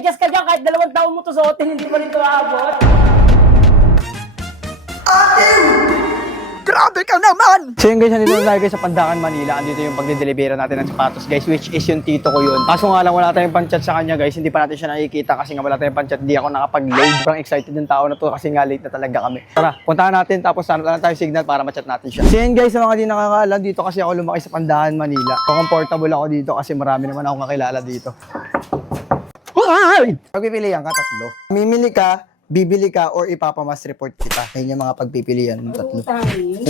magmedyas ka dyan, kahit 2 taon mo to suotin, hindi pa rin ito aabot. Grabe ka naman! So yun guys, nandito na tayo guys sa Pandakan, Manila. Andito yung pagde-delivera natin ng sapatos guys, which is yung tito ko yun. Kaso nga lang wala tayong panchat sa kanya guys, hindi pa natin siya nakikita kasi nga wala tayong panchat, di ako nakapag-load. Sobrang excited yung tao na to kasi nga late na talaga kami. Tara, puntahan natin tapos sana lang tayo signal para ma-chat natin siya. So yun guys, sa mga di nakakaalam, dito kasi ako lumaki sa Pandakan, Manila. So comfortable ako dito kasi marami naman akong kakilala dito. Pagpipilian ka, tatlo. Mimili ka, bibili ka, or ipapamas report kita. Ayun yung mga pagpipilian ng tatlo.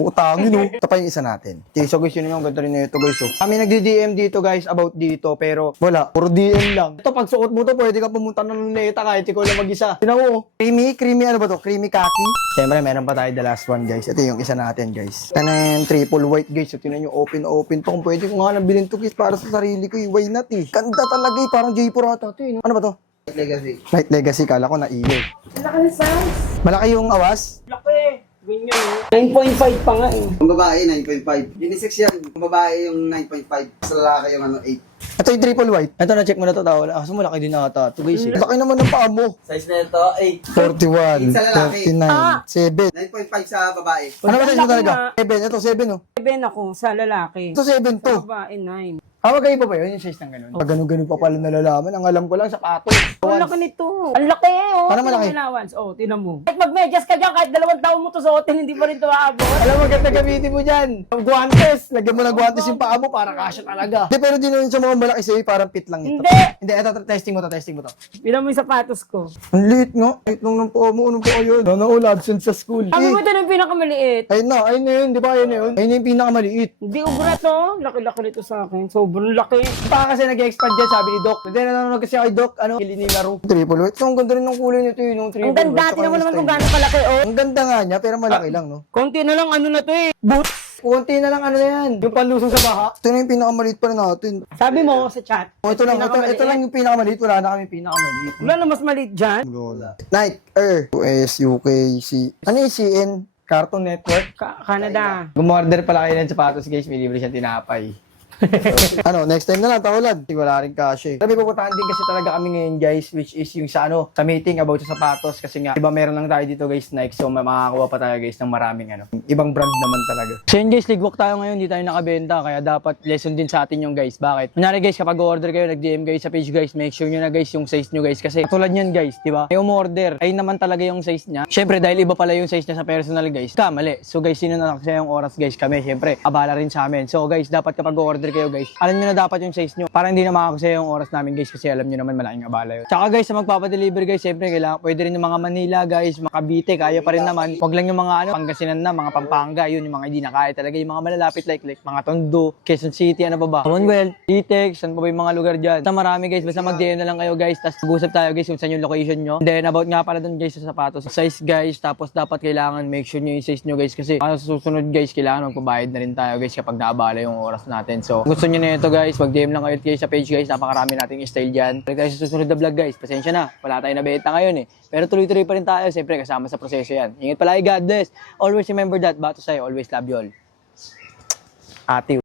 Utangin, no? Ito pa yung isa natin. Okay, so guys, yun yung ganda rin na ito, guys. So, kami nagdi-DM dito, guys, about dito, pero wala. Puro DM lang. Ito, pag suot mo to, pwede ka pumunta ng Luneta kahit ikaw lang mag-isa. Tinan mo, creamy, ano ba to? Creamy khaki. Siyempre, meron pa tayo the last one, guys. Ito yung isa natin, guys. Tanan, triple white, guys. So, tinan nyo, open to. Kung pwede ko nga nabilin to, guys, para sa sarili ko, why not, eh. Ganda talaga, eh. Parang J4 ata to, eh. Ano ba to? Light Legacy, kala ko na iyo. Malaki na size. Malaki yung awas? Laki. Ganyan 9.5 pa nga eh. Kung babae, 9.5. Unisex yan. Kung babae yung 9.5. Sa lalaki yung 8. Ito yung triple white. Ito, na-check mo na to, tao. Kaso malaki din ata. Ito guys, eh. Laki naman ng paa mo. Size na ito, 41, 8. Sa lalaki. 39, 7. 9.5 sa babae. Ano ba size mo Laki talaga? nga. 7. Ito, 7, no? 7 ako sa lalaki. Ito, 7 to. Sa babae, 9. Magkaiba ba yun yung size ng ganun? Pag ganun-ganun pa pala nalalaman. Ang alam ko lang, sapatos. Ang laki nito. Ang laki oh. Paano malaki? Allowance. Oh, tinan mo. Kahit magmedyas ka dyan, kahit 2 taon mo to suotin, hindi pa rin ito aabot. Alam mo, ganda gamitin mo dyan. Guantes. Lagyan mo ng guantes yung paa mo para kasya talaga. Hindi, pero di naman sa mga malaki sa'yo, parang fit lang ito. Hindi. Ito, testing mo to. Bilang mo yung sapatos ko. Ang liit nga. Liit nung ng paa mo. Anong paa yun? Sana all absent sa school. Sabi mo ito na yung pinakamaliit. Ayun na yun. Di ba ayun na yun? Ayun na yung pinakamaliit. Hindi ubra to. Laki-laki nito sa akin. Sobrang laki. Pa kasi nag-expand dyan, sabi ni Doc. Hindi, nanonood kasi ako kay Doc, ilinilaro. Triple white. So, ang ganda rin ng kulay nito yun, yung triple Ang ganda. white. Tingnan mo naman kung gaano kalaki oh. Ang ganda nga niya, pero malaki lang, no? Konti na lang ano na to eh. Boots. Kunti na lang ano na yan. Yung panlusong sa baha. Ito na yung pinakamaliit pa rin natin. Sabi mo sa chat. Ito lang yung pinakamaliit. Wala na kami pinakamaliit. Wala na mas maliit dyan. Nike, US, UK, Ano yung CN? Cartoon Network? Canada. Gumorder pala kayo ng sapatos, guys. May libre siyang tinapay. Next time na lang, tawalad. Wala rin cash eh. Sabi, pupuntahan din kasi talaga kami ngayon, guys, which is yung sa meeting about sa sapatos. Kasi nga, iba meron lang tayo dito, guys, Nike. So, makakakuha pa tayo, guys, ng maraming ibang brand naman talaga. So yun, guys, ligwalk tayo ngayon. Hindi tayo nakabenta. Kaya dapat lesson din sa atin yung, guys. Bakit? Kunyari, guys, kapag order kayo, nag-DM kayo sa page, guys, make sure nyo na, guys, yung size nyo, guys. Kasi tulad nyan, guys, di ba? May umorder. Ayun naman talaga yung size niya. Syempre, dahil iba pala yung size niya sa personal, guys. Mali. So, guys, sino na kasi yung oras, guys? Kami, syempre, abala rin sa amin. So, guys, dapat kapag order kayo, guys, alam nyo na dapat yung size nyo para hindi na makakusaya yung oras namin, guys, kasi alam nyo naman malaking abala yun. Tsaka, guys, sa magpapadeliver, guys, syempre kailangan pwede rin yung mga Manila, guys, mga Cavite, kaya pa rin naman. Wag lang yung mga Pangasinan na, mga Pampanga, yun yung mga hindi na kaya talaga, yung mga malalapit like mga Tondo, Quezon City, ano ba? Commonwealth, Litex, saan pa ba yung mga lugar dyan? Basta marami, guys, basta mag-DM na lang kayo, guys, tapos mag-usap tayo, guys, kung saan yung location nyo. And then about nga pala dun, guys, sa sapatos, size, guys, tapos dapat kailangan make sure nyo yung size nyo, guys, kasi sa susunod, guys, kailangan magpabayad na rin tayo, guys, kapag naabala yung oras natin. So, gusto nyo na ito, guys, mag-DM lang kayo sa page, guys. Napakarami nating style dyan. Balik tayo sa susunod na vlog, guys. Pasensya na. Wala tayong nabenta ngayon eh. Pero tuloy-tuloy pa rin tayo. Siyempre, kasama sa proseso yan. Ingat palagi, God bless. Always remember that. Bato sa'yo. Always love you all. Ate.